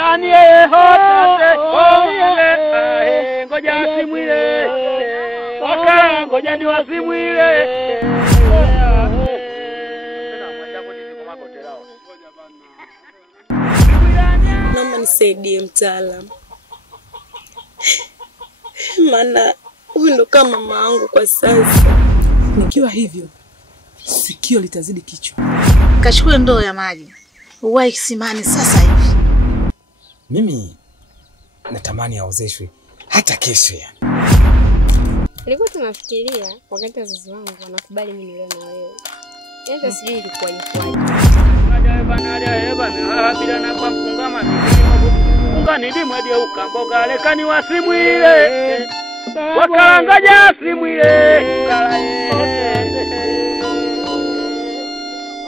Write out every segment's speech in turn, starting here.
Mwilani hotate oile ngoja simwile wakala ngoja ni wasimwile. Naomba nisaidie mtaalamu. Maana huyu ndo kama mama yangu kwa sasa. Nikiwa hivyo sikio litazidi kichwa. Kachukue ndoo ya maji. Uwai kisimani sasa hivi. Mimi natamani aozeshwe hata kesho yani. Nilikuwa tunafikiria wakati wazazi wangu wanakubali mimi leo na wewe. Hata sijui ilikuwa kwaje. Bila na kwa mkungama mkunga nilimwede ukamboga lekani wasimwile wakanga jasimwile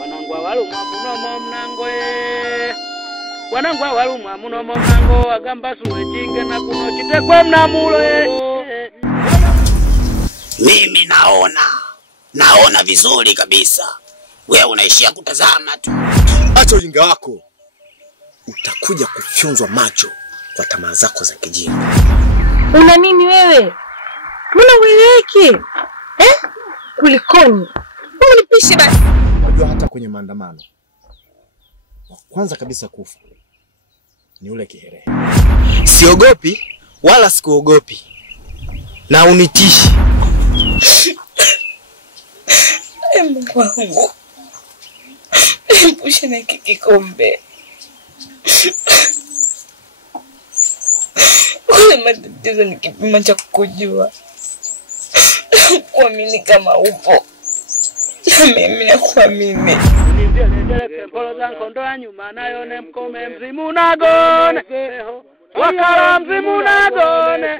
wanangwa walumwa munomo mnango wanangwa walumwa munomo mnango agamba suwe chinge na kuno chitekwe mnamulo. Mimi naona vizuri kabisa. Wewe unaishia kutazama tu. Acha ujinga wako. Utakuja kufyonzwa macho kwa tamaa zako za kijinga. Una nini wewe? Mbona ueleweki? Kulikoni? Unipishe basi. Unajua hata kwenye maandamano wa kwanza kabisa kufa ni ule kiherehe. Siogopi wala sikuogopi. Na unitishi. Mungu wangu. Epusha na kikombe. Ule matatizo ni kipimo cha kujua. Kuamini kama upo. Na mimi nakuamini. Nindele polo zangu ndo nyuma nayo ne mkome mzimu nagone wakala mzimu nagone